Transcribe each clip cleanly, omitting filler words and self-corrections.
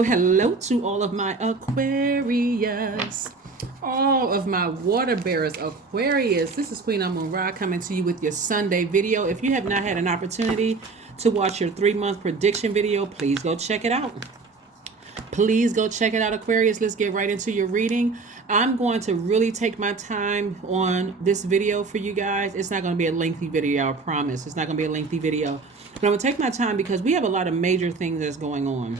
Hello to all of my Aquarius, all of my water bearers, Aquarius. This is Queen Amun Ra coming to you with your Sunday video. If you have not had an opportunity to watch your 3-month prediction video, please go check it out. Please go check it out, Aquarius. Let's get right into your reading. I'm going to really take my time on this video for you guys. It's not going to be a lengthy video, I promise. It's not going to be a lengthy video. But I'm going to take my time because we have a lot of major things that's going on.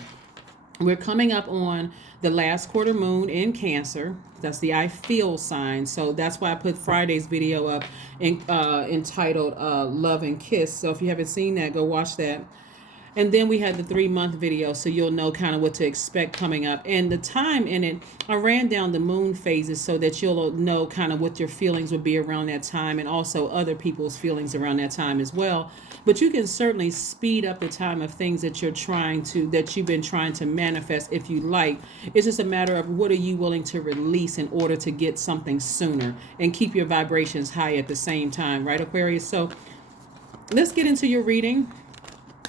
We're coming up on the last quarter moon in Cancer. That's the I feel sign. So that's why I put Friday's video up entitled Love and Kiss. So if you haven't seen that, go watch that. And then we had the 3-month video, so you'll know kind of what to expect coming up. And the time in it, I ran down the moon phases so that you'll know kind of what your feelings would be around that time, and also other people's feelings around that time as well. But you can certainly speed up the time of things that you've been trying to manifest if you like. It's just a matter of what are you willing to release in order to get something sooner and keep your vibrations high at the same time, right, Aquarius? So let's get into your reading.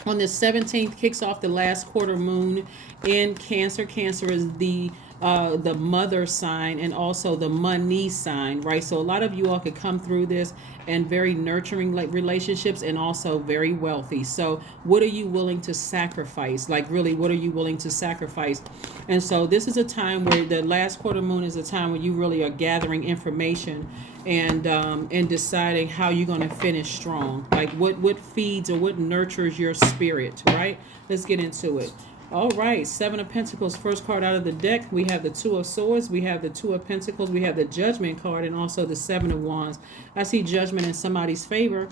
On the 17th kicks off the last quarter moon in Cancer. Cancer is the mother sign and also the money sign, right? So a lot of you all could come through this and very nurturing like relationships and also very wealthy. So what are you willing to sacrifice? Like really, what are you willing to sacrifice? And so this is a time where the last quarter moon is a time where you really are gathering information and deciding how you're going to finish strong. Like what feeds or what nurtures your spirit, right? Let's get into it. All right, 7 of Pentacles, first card out of the deck. We have the 2 of Swords, we have the 2 of Pentacles, we have the Judgment card, and also the 7 of Wands. I see judgment in somebody's favor.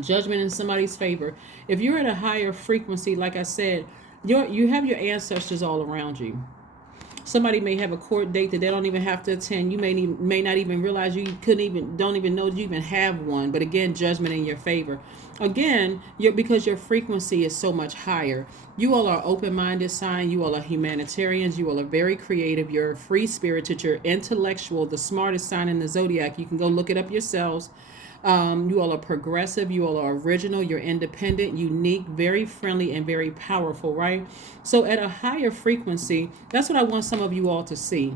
Judgment in somebody's favor. If you're at a higher frequency, like I said, you have your ancestors all around you. Somebody may have a court date that they don't even have to attend. You may not even realize you don't even know you even have one. But again, judgment in your favor. Again, because your frequency is so much higher. You all are open-minded sign. You all are humanitarians. You all are very creative. You're free-spirited. You're intellectual. The smartest sign in the Zodiac. You can go look it up yourselves. You all are progressive. You all are original. You're independent, unique, very friendly, and very powerful, right? So at a higher frequency, that's what I want some of you all to see.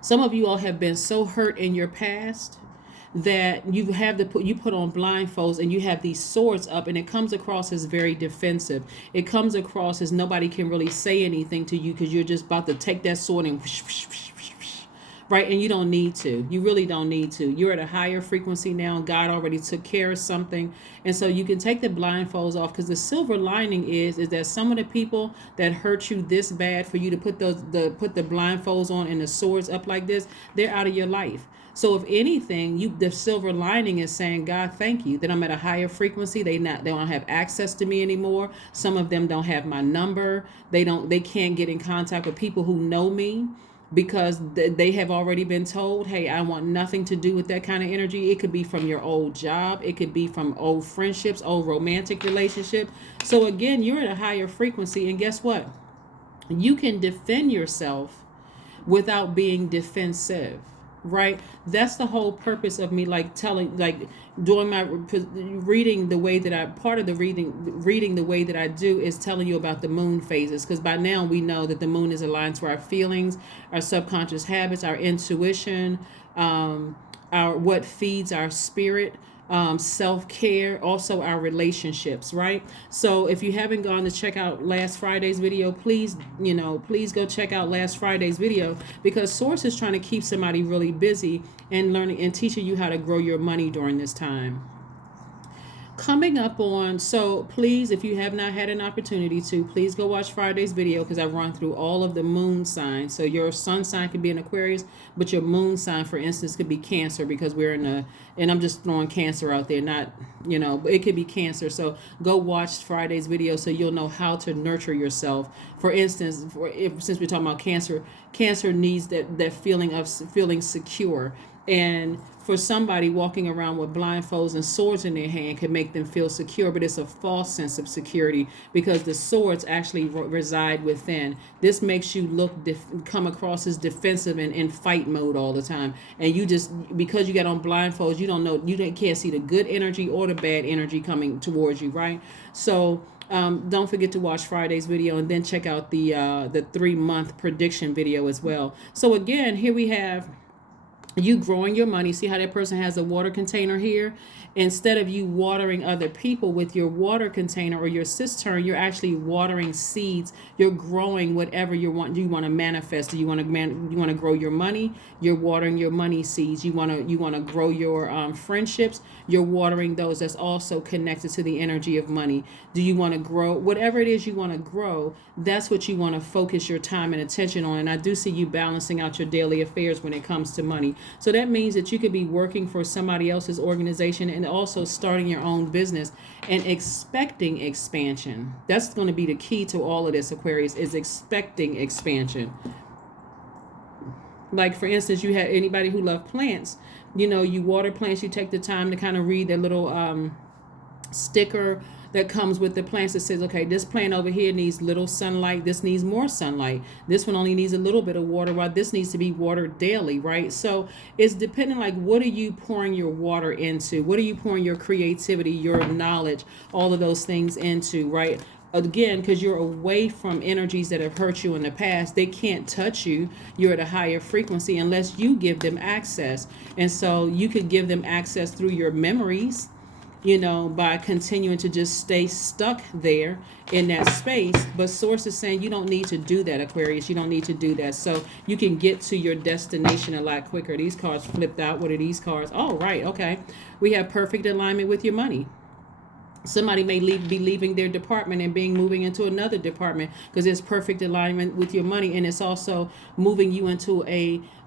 Some of you all have been so hurt in your past that you put on blindfolds and you have these swords up, and it comes across as very defensive. It comes across as nobody can really say anything to you because you're just about to take that sword and right? And you don't need to. You really don't need to. You're at a higher frequency now. God already took care of something. And so you can take the blindfolds off, because the silver lining is that some of the people that hurt you this bad, for you to put the blindfolds on and the swords up like this, they're out of your life. So if anything, the silver lining is saying, God, thank you that I'm at a higher frequency. They don't have access to me anymore. Some of them don't have my number. They can't get in contact with people who know me, because they have already been told, hey, I want nothing to do with that kind of energy. It could be from your old job. It could be from old friendships, old romantic relationship. So again, you're at a higher frequency, and guess what? You can defend yourself without being defensive, right? That's the whole purpose of me doing my reading the way that reading the way that I do is telling you about the moon phases, because by now we know that the moon is aligned to our feelings, our subconscious habits, our intuition, what feeds our spirit, self-care, also our relationships, right? So if you haven't gone to check out last Friday's video, please go check out last Friday's video, because Source is trying to keep somebody really busy and learning and teaching you how to grow your money during this time. Coming up on, so please, if you have not had an opportunity to, please go watch Friday's video, because I run through all of the moon signs. So your sun sign could be an Aquarius, but your moon sign, for instance, could be Cancer, because we're and I'm just throwing Cancer out there, not, but it could be Cancer. So go watch Friday's video so you'll know how to nurture yourself. For instance, since we're talking about Cancer, Cancer needs that feeling of feeling secure. And for somebody walking around with blindfolds and swords in their hand can make them feel secure, but it's a false sense of security, because the swords actually reside within. This makes you come across as defensive and in fight mode all the time. And you just, because you got on blindfolds, you can't see the good energy or the bad energy coming towards you, right? So Don't forget to watch Friday's video and then check out the 3-month prediction video as well. So again, here we have you growing your money. See how that person has a water container here? Instead of you watering other people with your water container or your cistern, you're actually watering seeds. You're growing whatever you want to manifest. You want to grow your money, you're watering your money seeds. You want to grow your friendships, you're watering those. That's also connected to the energy of money. Do you want to grow whatever it is you want to grow? That's what you want to focus your time and attention on. And I do see you balancing out your daily affairs when it comes to money. So that means that you could be working for somebody else's organization and also starting your own business and expecting expansion. That's going to be the key to all of this, Aquarius, is expecting expansion. Like, for instance, you had anybody who loved plants, you water plants, you take the time to kind of read that little sticker that comes with the plants that says, okay, this plant over here needs little sunlight, this needs more sunlight, this one only needs a little bit of water, while this needs to be watered daily, right? So it's depending, like, what are you pouring your water into? What are you pouring your creativity, your knowledge, all of those things into, right? Again, because you're away from energies that have hurt you in the past, they can't touch you. You're at a higher frequency unless you give them access. And so you could give them access through your memories, by continuing to just stay stuck there in that space. But source is saying you don't need to do that, Aquarius. You don't need to do that. So you can get to your destination a lot quicker. These cards flipped out. What are these cards? Oh, right. Okay. We have perfect alignment with your money. Somebody may be leaving their department and moving into another department because there's perfect alignment with your money, and it's also moving you into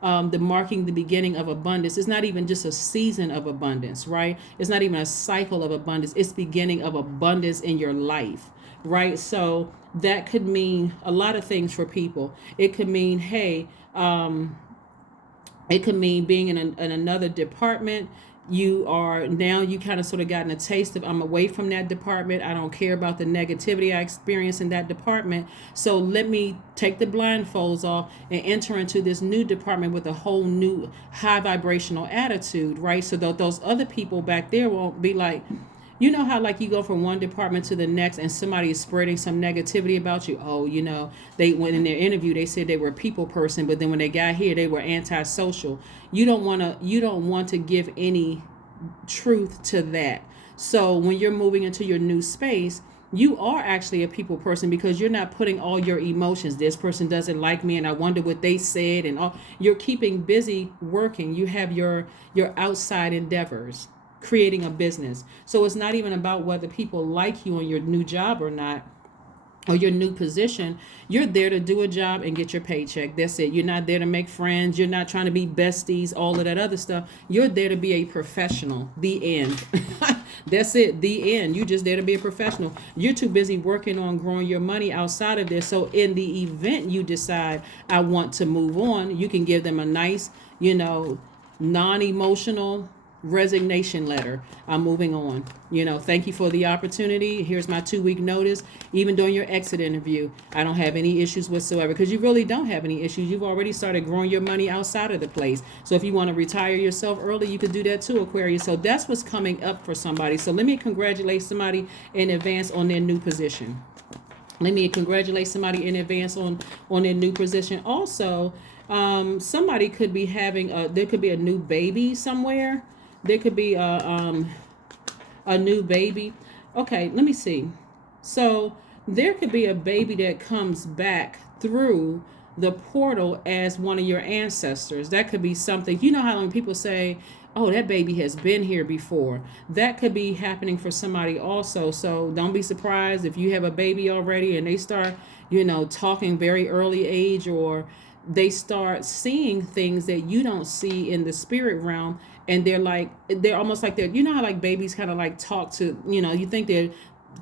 marking the beginning of abundance. It's not even just a season of abundance, right? It's not even a cycle of abundance. It's beginning of abundance in your life, right? So that could mean a lot of things for people. It could mean, hey, it could mean being in another department. You kind of sort of gotten a taste of, I'm away from that department. I don't care about the negativity I experience in that department. So let me take the blindfolds off and enter into this new department with a whole new high vibrational attitude, right? So that those other people back there won't be like, how like you go from one department to the next and somebody is spreading some negativity about you. Oh, they went in their interview, they said they were a people person, but then when they got here, they were antisocial. You don't want to give any truth to that. So when you're moving into your new space, you are actually a people person because you're not putting all your emotions. This person doesn't like me and I wonder what they said, and all. You're keeping busy working. You have your outside endeavors, creating a business. So it's not even about whether people like you on your new job or not, or your new position. You're there to do a job and get your paycheck. That's it. You're not there to make friends. You're not trying to be besties, all of that other stuff. You're there to be a professional. The end. That's it. The end. You're just there to be a professional. You're too busy working on growing your money outside of this. So in the event you decide, I want to move on, you can give them a nice, non-emotional resignation letter. I'm moving on. Thank you for the opportunity. Here's my 2-week notice. Even during your exit interview, I don't have any issues whatsoever, because you really don't have any issues. You've already started growing your money outside of the place. So if you want to retire yourself early, you could do that too, Aquarius. So that's what's coming up for somebody. So let me congratulate somebody in advance on their new position. Let me congratulate somebody in advance on their new position. Also, somebody could be there could be a new baby somewhere. There could be a new baby. Okay, let me see. So there could be a baby that comes back through the portal as one of your ancestors. That could be something. How when people say, oh, that baby has been here before. That could be happening for somebody also. So don't be surprised if you have a baby already and they start, talking very early age, or they start seeing things that you don't see in the spirit realm. And they're almost like how like babies kind of like talk to, you think they're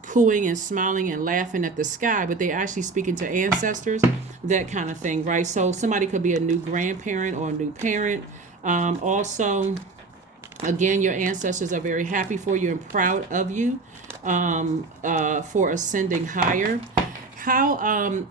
cooing and smiling and laughing at the sky, but they actually speaking to ancestors, that kind of thing, right? So somebody could be a new grandparent or a new parent. Also, again, your ancestors are very happy for you and proud of you for ascending higher. How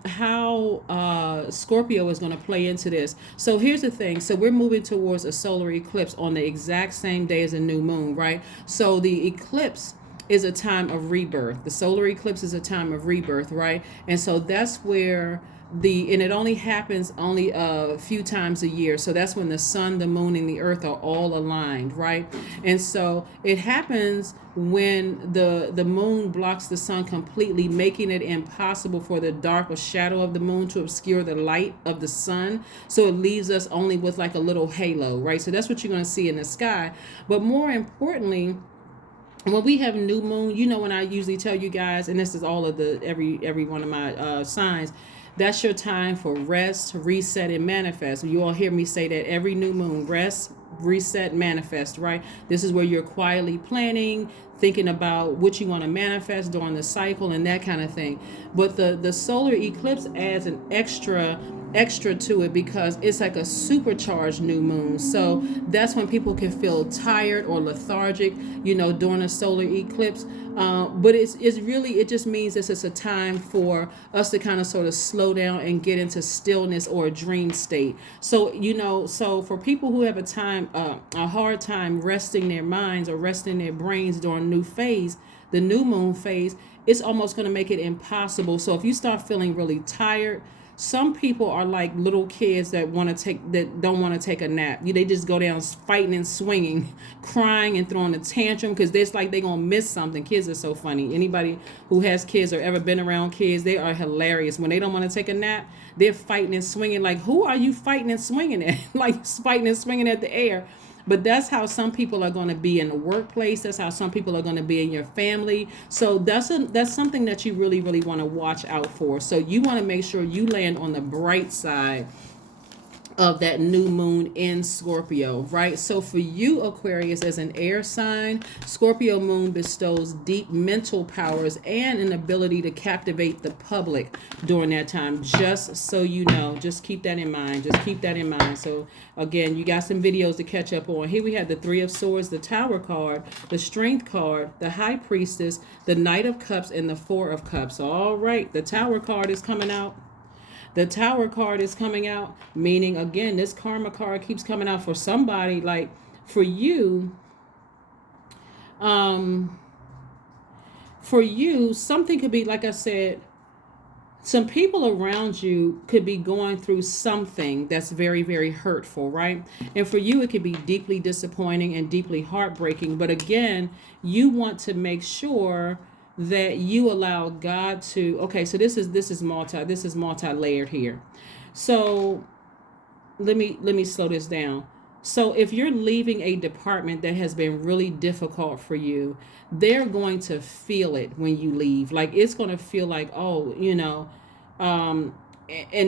Scorpio is going to play into this. So here's the thing. So we're moving towards a solar eclipse on the exact same day as a new moon, right? So the eclipse is a time of rebirth. The solar eclipse is a time of rebirth, right? And so that's where and it only happens only a few times a year. So that's when the sun, the moon, and the earth are all aligned, right? And so it happens when the moon blocks the sun completely, making it impossible for the dark or shadow of the moon to obscure the light of the sun. So it leaves us only with like a little halo, right? So that's what you're going to see in the sky. But more importantly, when we have new moon, when I usually tell you guys, and this is all of the every one of my signs, that's your time for rest, reset, and manifest. You all hear me say that every new moon: rest, reset, manifest, right? This is where you're quietly planning, thinking about what you want to manifest during the cycle and that kind of thing. But the solar eclipse adds an extra to it because it's like a supercharged new moon. So that's when people can feel tired or lethargic, during a solar eclipse. But it's really, it just means this is a time for us to kind of sort of slow down and get into stillness or a dream state. So, so for people who have a hard time resting their minds or resting their brains during the new moon phase, it's almost going to make it impossible. So if you start feeling really tired, some people are like little kids that don't want to take a nap. They just go down fighting and swinging, crying and throwing a tantrum because it's like they're gonna miss something. Kids are so funny. Anybody who has kids or ever been around kids, they are hilarious. When they don't want to take a nap, they're fighting and swinging. Like, who are you fighting and swinging at? Like fighting and swinging at the air. But that's how some people are going to be in the workplace. That's how some people are going to be in your family. So that's something that you really, really want to watch out for. So you want to make sure you land on the bright side of that new moon in Scorpio, right? So for you, Aquarius, as an air sign, Scorpio moon bestows deep mental powers and an ability to captivate the public during that time. Just so you know, just keep that in mind. So again, you got some videos to catch up on. Here we have the Three of Swords, the Tower card, the Strength card, the High Priestess, the Knight of Cups, and the Four of Cups. All right, the Tower card is coming out. The Tower card is coming out, meaning, again, this karma card keeps coming out for somebody. Like, for you, something could be, like I said, some people around you could be going through something that's very, very hurtful, right? And for you, it could be deeply disappointing and deeply heartbreaking. But again, you want to make sure that you allow God to, okay, so this is multi-layered here. So let me slow this down. So if you're leaving a department that has been really difficult for you, they're going to feel it when you leave. Like, it's going to feel like, and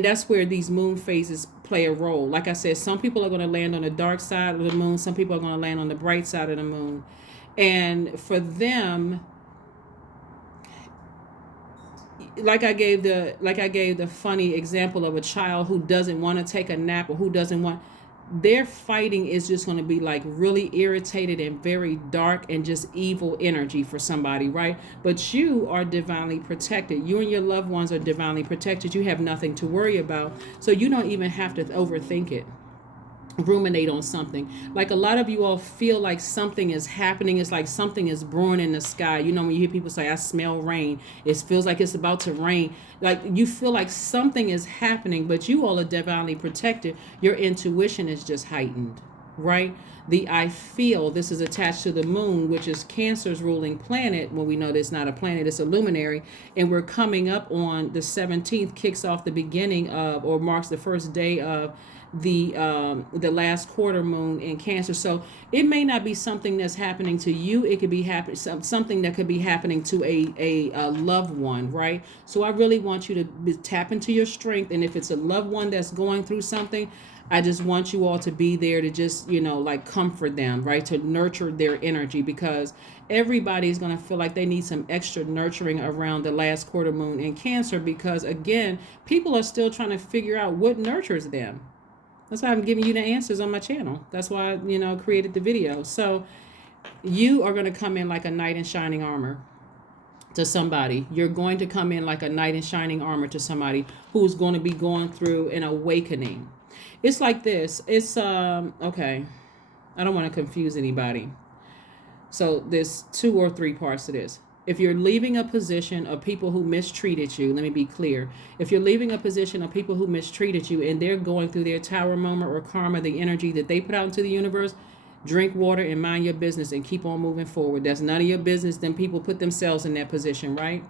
that's where these moon phases play a role. Like I said, some people are going to land on the dark side of the moon. Some people are going to land on the bright side of the moon. And for them, like I gave the funny example of a child who doesn't want to take a nap, or who doesn't want, their fighting is just going to be like really irritated and very dark and just evil energy for somebody, right? But you are divinely protected. You and your loved ones are divinely protected. You have nothing to worry about. So you don't even have to overthink it, ruminate on something. Like, a lot of you all feel like something is happening. It's like something is brewing in the sky. When you hear people say, I smell rain, it feels like it's about to rain. Like, you feel like something is happening, but you all are divinely protected. Your intuition is just heightened, right? The I feel, this is attached to the moon, which is Cancer's ruling planet. Well, we know that's not a planet, it's a luminary. And we're coming up on the 17th, kicks off the beginning of, or marks the first day of the last quarter moon in Cancer. So it may not be something that's happening to you. It could be something that could be happening to a loved one, right? So I really want you to tap into your strength. And if it's a loved one that's going through something, I just want you all to be there to just, like, comfort them, right? To nurture their energy, because everybody's going to feel like they need some extra nurturing around the last quarter moon in Cancer, because, again, people are still trying to figure out what nurtures them. That's why I'm giving you the answers on my channel. That's why, created the video. So you are going to come in like a knight in shining armor to somebody. You're going to come in like a knight in shining armor to somebody who's going to be going through an awakening. It's like this. It's, okay. I don't want to confuse anybody. So there's 2 or 3 parts to this. If you're leaving a position of people who mistreated you, let me be clear. If you're leaving a position of people who mistreated you and they're going through their tower moment or karma, the energy that they put out into the universe, drink water and mind your business and keep on moving forward. That's none of your business. Then people put themselves in that position, right?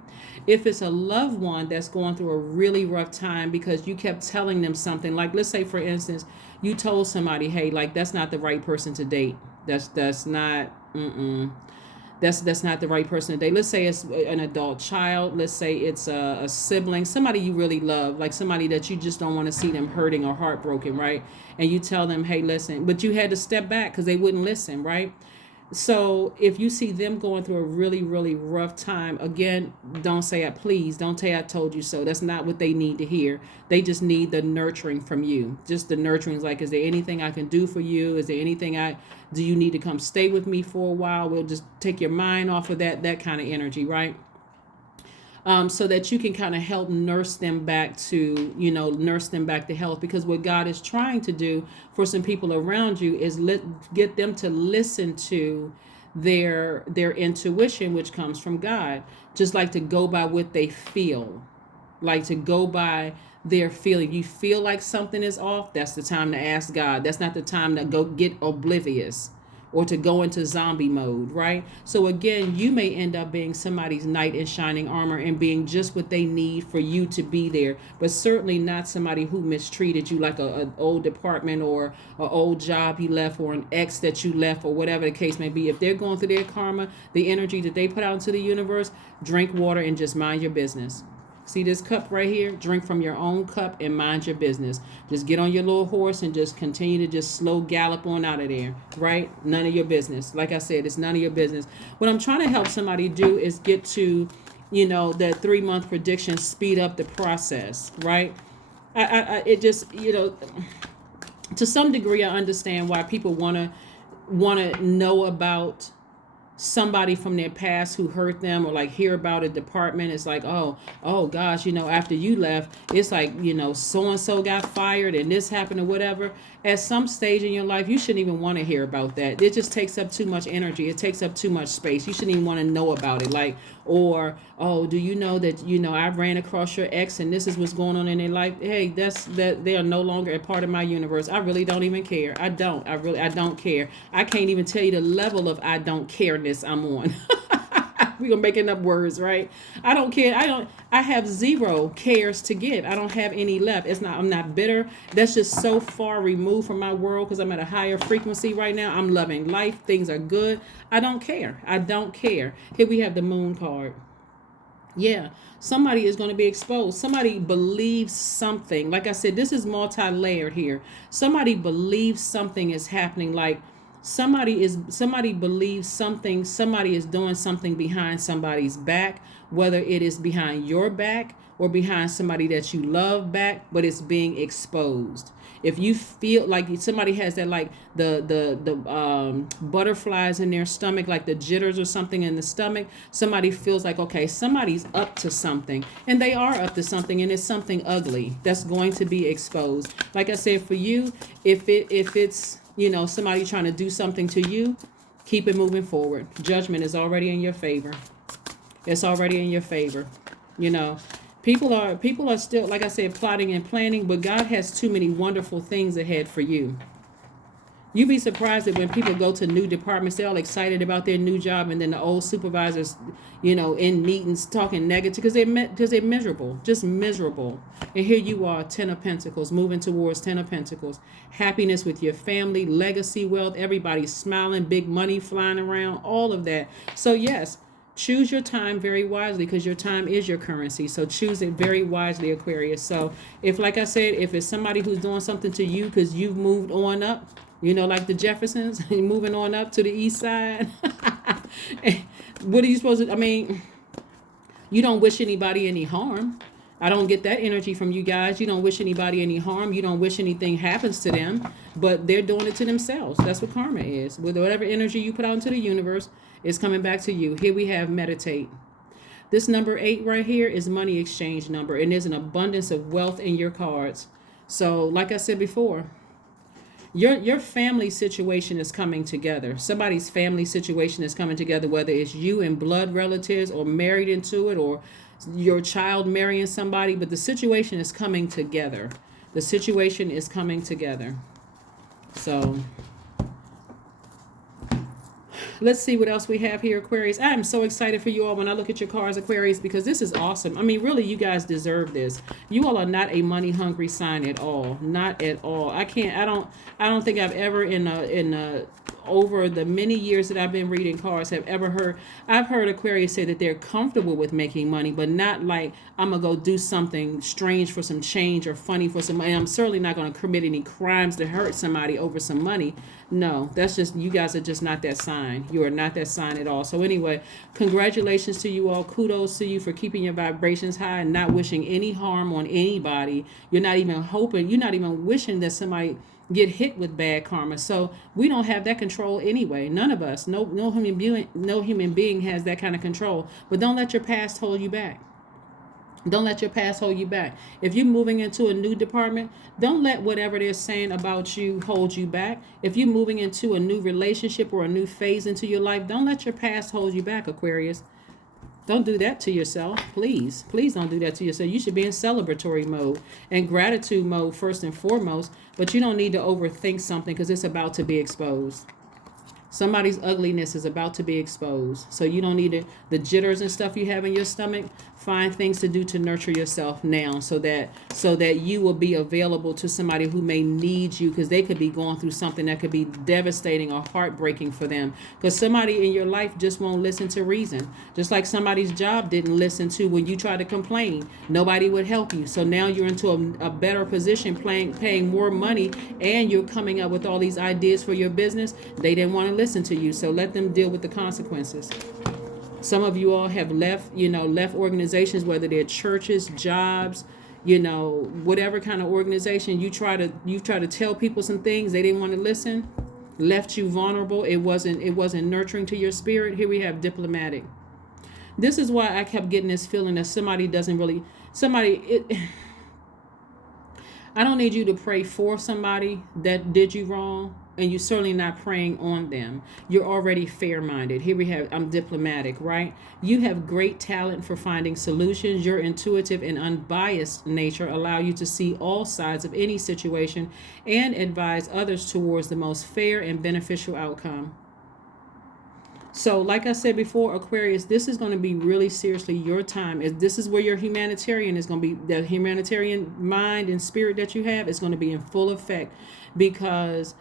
If it's a loved one that's going through a really rough time because you kept telling them something, like let's say for instance, you told somebody, hey, like that's not the right person to date. That's not that's not the right person to date. Let's say it's an adult child. Let's say it's a sibling, somebody you really love, like somebody that you just don't want to see them hurting or heartbroken, right? And you tell them, hey, listen, but you had to step back because they wouldn't listen, right? So if you see them going through a really, really rough time, again, don't say please don't say I told you so. That's not what they need to hear. They just need the nurturing from you. Just the nurturing is like, is there anything I can do for you? Is there anything do you need to come stay with me for a while? We'll just take your mind off of that kind of energy, right? So that you can kind of help nurse them back to, nurse them back to health. Because what God is trying to do for some people around you is get them to listen to their intuition, which comes from God. Just like to go by what they feel, like to go by their feeling. You feel like something is off, that's the time to ask God. That's not the time to go get oblivious or to go into zombie mode, right? So again, you may end up being somebody's knight in shining armor and being just what they need for you to be there, but certainly not somebody who mistreated you, like an old department or an old job you left or an ex that you left or whatever the case may be. If they're going through their karma, the energy that they put out into the universe, drink water and just mind your business. See this cup right here? Drink from your own cup and mind your business. Just get on your little horse and just continue to just slow gallop on out of there, right? None of your business. Like I said, it's none of your business. What I'm trying to help somebody do is get to, that 3-month prediction, speed up the process, right? It just, to some degree, I understand why people want to know about somebody from their past who hurt them, or like hear about a department. It's like, oh gosh, after you left, it's like, so and so got fired and this happened or whatever. At some stage in your life, you shouldn't even want to hear about that. It just takes up too much energy. It takes up too much space. You shouldn't even want to know about it. Like, or, oh, do you know that, I ran across your ex and this is what's going on in their life? Hey, that they are no longer a part of my universe. I really don't even care. I don't care. I can't even tell you the level of I don't careness I'm on. We're making up words, right? I don't care. I have 0 cares to give. I don't have any left. I'm not bitter. That's just so far removed from my world because I'm at a higher frequency right now. I'm loving life. Things are good. I don't care. Here we have the moon card. Yeah, somebody is going to be exposed. Somebody believes something. Like I said, this is multi-layered here. Somebody believes something is happening. Like somebody believes something. Somebody is doing something behind somebody's back, whether it is behind your back or behind somebody that you love back, but it's being exposed. If you feel like somebody has that, like the butterflies in their stomach, like the jitters or something in the stomach, somebody feels like, okay, somebody's up to something, and they are up to something, and it's something ugly that's going to be exposed. Like I said, for you, if it's somebody trying to do something to you, keep it moving forward. Judgment is already in your favor. It's already in your favor. People are still, like I said, plotting and planning, but God has too many wonderful things ahead for you. You'd be surprised that when people go to new departments, they're all excited about their new job, and then the old supervisors, in meetings talking negative because they're miserable, just miserable. And here you are, 10 of Pentacles, moving towards 10 of Pentacles. Happiness with your family, legacy, wealth, everybody's smiling, big money flying around, all of that. So yes, choose your time very wisely because your time is your currency. So choose it very wisely, Aquarius. So like I said, if it's somebody who's doing something to you because you've moved on up, like the Jeffersons, moving on up to the east side. What are you supposed to, you don't wish anybody any harm. I don't get that energy from you guys. You don't wish anybody any harm. You don't wish anything happens to them, but they're doing it to themselves. That's what karma is. With whatever energy you put out into the universe, it's coming back to you. Here we have meditate. This number 8 right here is money exchange number, and there's an abundance of wealth in your cards. So like I said before, Your family situation is coming together. Somebody's family situation is coming together, whether it's you and blood relatives or married into it, or your child marrying somebody, but the situation is coming together. The situation is coming together. So let's see what else we have here, Aquarius. I am so excited for you all when I look at your cards, Aquarius, because this is awesome. I mean, really, you guys deserve this. You all are not a money hungry sign at all. Not at all. I don't think I've ever over the many years that I've been reading cards I've heard Aquarius say that they're comfortable with making money, but not like I'm gonna go do something strange for some change or funny for some money. I'm certainly not gonna commit any crimes to hurt somebody over some money. No, that's just, you guys are just not that sign. You are not that sign at all. So anyway, congratulations to you all. Kudos to you for keeping your vibrations high and not wishing any harm on anybody. You're not even wishing that somebody get hit with bad karma. So we don't have that control anyway. None of us. No human being has that kind of control. But don't let your past hold you back. Don't let your past hold you back. If you're moving into a new department, don't let whatever they're saying about you hold you back. If you're moving into a new relationship or a new phase into your life, don't let your past hold you back, Aquarius. Don't do that to yourself. Please don't do that to yourself. You should be in celebratory mode and gratitude mode first and foremost, but you don't need to overthink something because it's about to be exposed. Somebody's ugliness is about to be exposed. So you don't need the jitters and stuff you have in your stomach. Find things to do to nurture yourself now so that you will be available to somebody who may need you, because they could be going through something that could be devastating or heartbreaking for them. Because somebody in your life just won't listen to reason. Just like somebody's job didn't listen to when you tried to complain. Nobody would help you. So now you're into a better position, paying more money, and you're coming up with all these ideas for your business. They didn't want to listen to you, so let them deal with the consequences. Some of you all have left organizations, whether they're churches, jobs, whatever kind of organization. You try to tell people some things, they didn't want to listen, left you vulnerable. It wasn't nurturing to your spirit. Here we have diplomatic. This is why I kept getting this feeling that I don't need you to pray for somebody that did you wrong, and you're certainly not praying on them. You're already fair-minded. Here we have, I'm diplomatic, right? You have great talent for finding solutions. Your intuitive and unbiased nature allow you to see all sides of any situation and advise others towards the most fair and beneficial outcome. So like I said before, Aquarius, this is going to be really seriously your time. This is where your humanitarian is going to be, the humanitarian mind and spirit that you have is going to be in full effect, because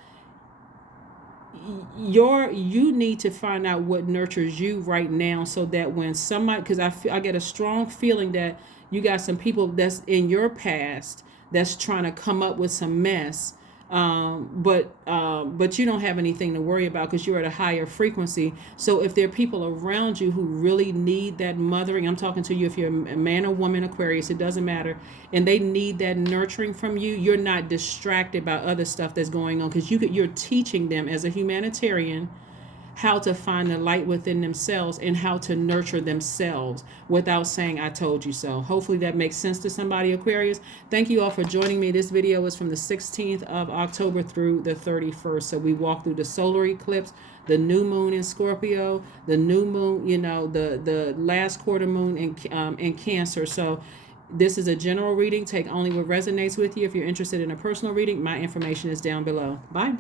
you need to find out what nurtures you right now, so that when somebody, because I get a strong feeling that you got some people that's in your past that's trying to come up with some mess, but you don't have anything to worry about because you're at a higher frequency. So if there are people around you who really need that mothering, I'm talking to you if you're a man or woman, Aquarius, it doesn't matter, and they need that nurturing from you, you're not distracted by other stuff that's going on, because you're teaching them as a humanitarian how to find the light within themselves and how to nurture themselves without saying, I told you so. Hopefully that makes sense to somebody, Aquarius. Thank you all for joining me. This video is from the 16th of October through the 31st. So we walked through the solar eclipse, the new moon in Scorpio, the new moon, the last quarter moon in Cancer. So this is a general reading. Take only what resonates with you. If you're interested in a personal reading, my information is down below. Bye.